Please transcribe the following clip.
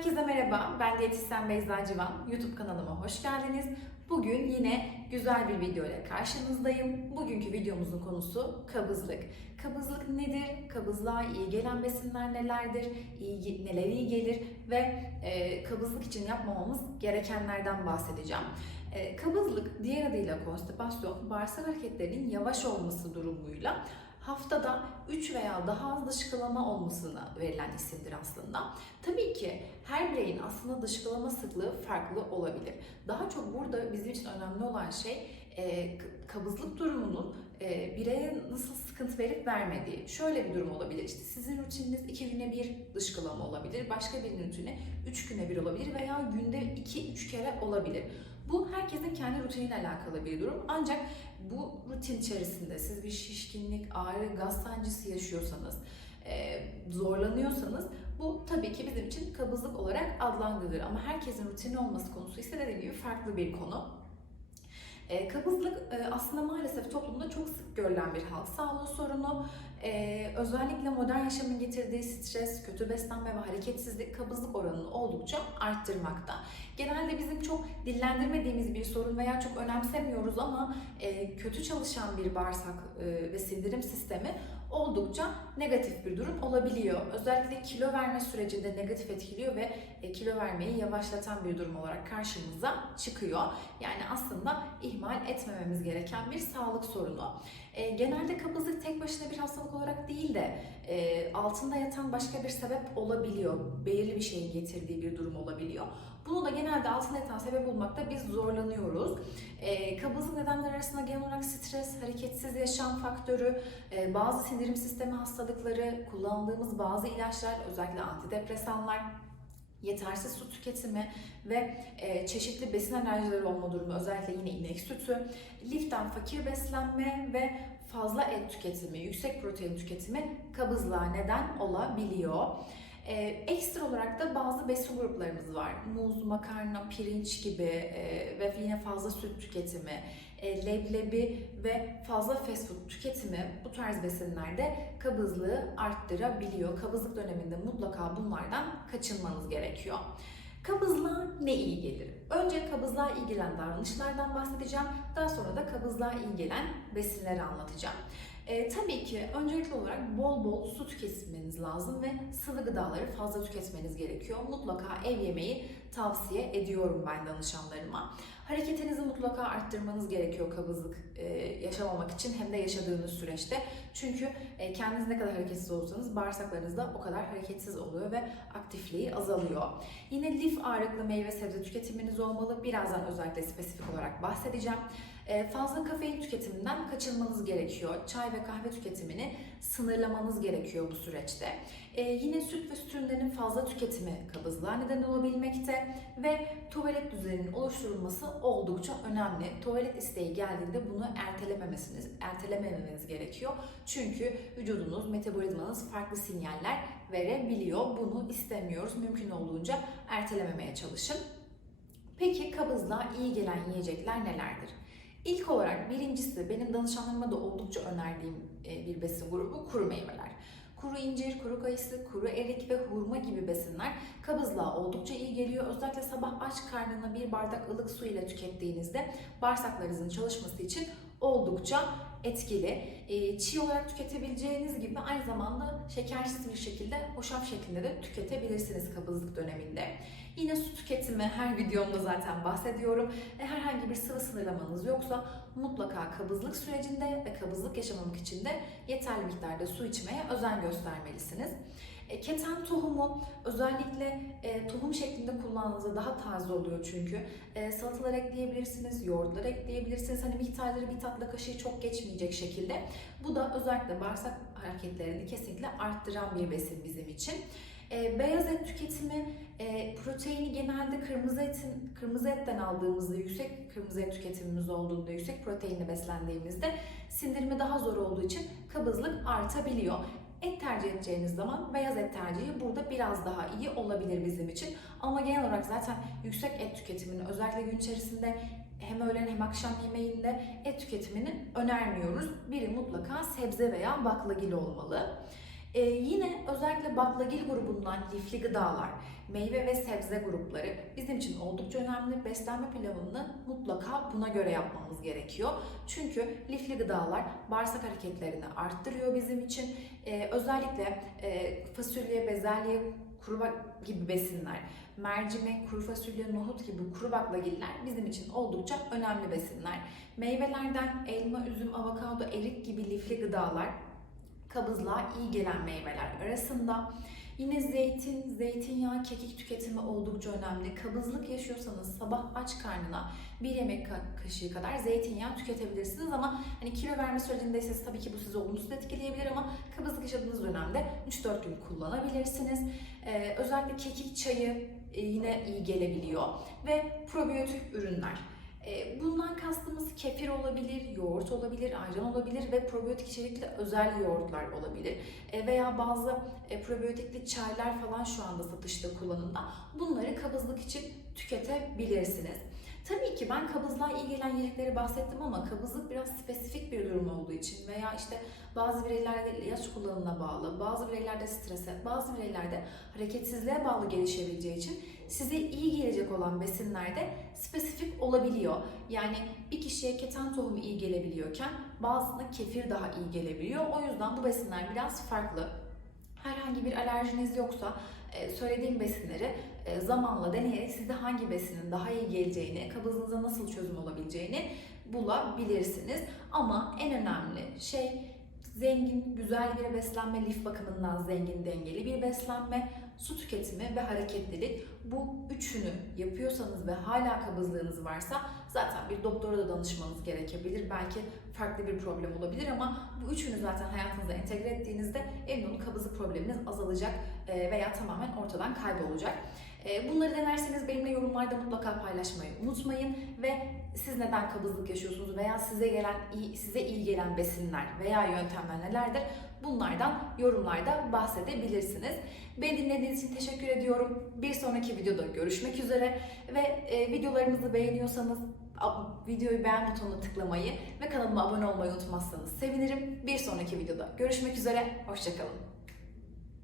Herkese merhaba, ben diyetisyen Beyza Civan. YouTube kanalıma hoş geldiniz. Bugün yine güzel bir video ile karşınızdayım. Bugünkü videomuzun konusu kabızlık. Kabızlık nedir? Kabızlığa iyi gelen besinler nelerdir? İyi, neler iyi gelir? Ve e, kabızlık için yapmamamız gerekenlerden bahsedeceğim. E, kabızlık diğer adıyla konstipasyon, bağırsak hareketlerinin yavaş olması durumuyla haftada 3 veya daha az dışkılama olmasına verilen isimdir aslında. Tabii ki her bireyin aslında dışkılama sıklığı farklı olabilir. Daha çok burada bizim için önemli olan şey e, kabızlık durumunun e, bireye nasıl sıkıntı verip vermediği. Şöyle bir durum olabilir. İşte sizin rutininiz 2 güne bir dışkılama olabilir. Başka birinin rutini 3 güne bir olabilir veya günde 2-3 kere olabilir. Bu herkesin kendi rutiniyle alakalı bir durum. Ancak bu rutin içerisinde siz bir şişkinlik, ağrı, gaz sancısı yaşıyorsanız, e, zorlanıyorsanız bu tabii ki bizim için kabızlık olarak adlandırılır. Ama herkesin rutini olması konusu ise dediğim gibi farklı bir konu. E, kabızlık e, aslında maalesef toplumda çok sık görülen bir halk sağlığı sorunu. E, özellikle modern yaşamın getirdiği stres, kötü beslenme ve hareketsizlik kabızlık oranını oldukça arttırmakta. Genelde bizim çok dillendirmediğimiz bir sorun veya çok önemsemiyoruz ama e, kötü çalışan bir bağırsak e, ve sindirim sistemi oldukça negatif bir durum olabiliyor. Özellikle kilo verme sürecinde negatif etkiliyor ve e, kilo vermeyi yavaşlatan bir durum olarak karşımıza çıkıyor. Yani aslında ihmal etmememiz gereken bir sağlık sorunu. E, genelde kabızlık tek başına bir hastalık olarak değil de e, altında yatan başka bir sebep olabiliyor. Belirli bir şeyin getirdiği bir durum olabiliyor. Bunu da genelde altında yatan sebep bulmakta biz zorlanıyoruz. E, kabızlık nedenleri arasında genel olarak stres, hareketsiz yaşam faktörü, e, bazı sindirim sistemi hastalıkları, kullandığımız bazı ilaçlar, özellikle antidepresanlar, yetersiz su tüketimi ve e, çeşitli besin alerjileri olma durumu, özellikle yine inek sütü, liften fakir beslenme ve fazla et tüketimi, yüksek protein tüketimi kabızlığa neden olabiliyor. Ee, ekstra olarak da bazı besin gruplarımız var. Muz, makarna, pirinç gibi e, ve yine fazla süt tüketimi, e, leblebi ve fazla fast food tüketimi bu tarz besinlerde kabızlığı arttırabiliyor. Kabızlık döneminde mutlaka bunlardan kaçınmanız gerekiyor. Kabızlığa ne iyi gelir? Önce kabızlığa iyi davranışlardan bahsedeceğim. Daha sonra da kabızlığa iyi besinleri anlatacağım. E, tabii ki öncelikli olarak bol bol su tüketmeniz lazım ve sıvı gıdaları fazla tüketmeniz gerekiyor. Mutlaka ev yemeği tavsiye ediyorum ben danışanlarıma. Hareketinizi mutlaka arttırmanız gerekiyor kabızlık e, yaşamamak için hem de yaşadığınız süreçte. Çünkü e, kendiniz ne kadar hareketsiz olursanız bağırsaklarınız da o kadar hareketsiz oluyor ve aktifliği azalıyor. Yine lif ağırlıklı meyve sebze tüketiminiz olmalı. Birazdan özellikle spesifik olarak bahsedeceğim. E, fazla kafein tüketiminden kaçınmanız gerekiyor. Çay ve kahve tüketimini sınırlamanız gerekiyor bu süreçte. E, yine süt ve süt ürünlerinin fazla tüketimi kabızlığa neden olabilmekte ve tuvalet düzeninin oluşturulması oldukça önemli. Tuvalet isteği geldiğinde bunu ertelememesiniz, ertelememeniz gerekiyor. Çünkü vücudunuz, metabolizmanız farklı sinyaller verebiliyor. Bunu istemiyoruz. Mümkün olduğunca ertelememeye çalışın. Peki kabızlığa iyi gelen yiyecekler nelerdir? İlk olarak birincisi benim danışanlarıma da oldukça önerdiğim e, bir besin grubu kuru meyveler. Kuru incir, kuru kayısı, kuru erik ve hurma gibi besinler kabızlığa oldukça iyi geliyor. Özellikle sabah aç karnına bir bardak ılık su ile tükettiğinizde bağırsaklarınızın çalışması için oldukça etkili. E, çiğ olarak tüketebileceğiniz gibi aynı zamanda şekersiz bir şekilde hoşaf şeklinde de tüketebilirsiniz kabızlık döneminde. Yine su tüketimi her videomda zaten bahsediyorum. E, herhangi bir sıvı sınırlamanız yoksa mutlaka kabızlık sürecinde ve kabızlık yaşamamak için de yeterli miktarda su içmeye özen göstermelisiniz. E, keten tohumu özellikle e, tohum şeklinde kullandığınızda daha taze oluyor çünkü. E, salatalar ekleyebilirsiniz, yoğurtlar ekleyebilirsiniz. Hani miktarları bir tatlı kaşığı çok geçmeyecek şekilde. Bu da özellikle bağırsak hareketlerini kesinlikle arttıran bir besin bizim için. E, beyaz et tüketimi, e, proteini genelde kırmızı etin kırmızı etten aldığımızda, yüksek kırmızı et tüketimimiz olduğunda, yüksek proteinle beslendiğimizde sindirimi daha zor olduğu için kabızlık artabiliyor. Et tercih edeceğiniz zaman beyaz et tercihi burada biraz daha iyi olabilir bizim için. Ama genel olarak zaten yüksek et tüketimini özellikle gün içerisinde hem öğlen hem akşam yemeğinde et tüketimini önermiyoruz. Biri mutlaka sebze veya baklagil olmalı. Ee, yine özellikle baklagil grubundan lifli gıdalar, meyve ve sebze grupları bizim için oldukça önemli. Beslenme planını mutlaka buna göre yapmamız gerekiyor. Çünkü lifli gıdalar bağırsak hareketlerini arttırıyor bizim için. Ee, özellikle e, fasulye, bezelye, kuru bak gibi besinler, mercimek, kuru fasulye, nohut gibi kuru baklagiller bizim için oldukça önemli besinler. Meyvelerden elma, üzüm, avokado, erik gibi lifli gıdalar kabızlığa iyi gelen meyveler arasında. Yine zeytin, zeytinyağı, kekik tüketimi oldukça önemli. Kabızlık yaşıyorsanız sabah aç karnına bir yemek ka- kaşığı kadar zeytinyağı tüketebilirsiniz ama hani kilo verme sürecindeyseniz tabii ki bu sizi olumsuz etkileyebilir ama kabızlık yaşadığınız dönemde 3-4 gün kullanabilirsiniz. Ee, özellikle kekik çayı e, yine iyi gelebiliyor ve probiyotik ürünler. E, Bundan kastımız kefir olabilir, yoğurt olabilir, ayran olabilir ve probiyotik içerikli özel yoğurtlar olabilir. E, Veya bazı e, probiyotikli çaylar falan şu anda satışta kullanımda. Bunları kabızlık için tüketebilirsiniz. Tabii ki ben kabızlığa iyi gelen yiyecekleri bahsettim ama kabızlık biraz spesifik bir durum olduğu için veya işte bazı bireylerde ilaç kullanımına bağlı, bazı bireylerde strese, bazı bireylerde hareketsizliğe bağlı gelişebileceği için size iyi gelecek olan besinlerde spesifik olabiliyor. Yani bir kişiye keten tohumu iyi gelebiliyorken bazısına kefir daha iyi gelebiliyor. O yüzden bu besinler biraz farklı. Herhangi bir alerjiniz yoksa söylediğim besinleri e, zamanla deneyerek size hangi besinin daha iyi geleceğini, kabızlığınıza nasıl çözüm olabileceğini bulabilirsiniz. Ama en önemli şey zengin, güzel bir beslenme, lif bakımından zengin, dengeli bir beslenme, su tüketimi ve hareketlilik. Bu üçünü yapıyorsanız ve hala kabızlığınız varsa zaten bir doktora da danışmanız gerekebilir. Belki farklı bir problem olabilir ama bu üçünü zaten hayatınıza entegre ettiğinizde emin olun kabızlık probleminiz azalacak veya tamamen ortadan kaybolacak. E, Bunları denerseniz benimle yorumlarda mutlaka paylaşmayı unutmayın ve siz neden kabızlık yaşıyorsunuz veya size gelen size iyi gelen besinler veya yöntemler nelerdir? Bunlardan yorumlarda bahsedebilirsiniz. Beni dinlediğiniz için teşekkür ediyorum. Bir sonraki videoda görüşmek üzere ve e, videolarımızı beğeniyorsanız videoyu beğen butonuna tıklamayı ve kanalıma abone olmayı unutmazsanız sevinirim. Bir sonraki videoda görüşmek üzere. Hoşçakalın.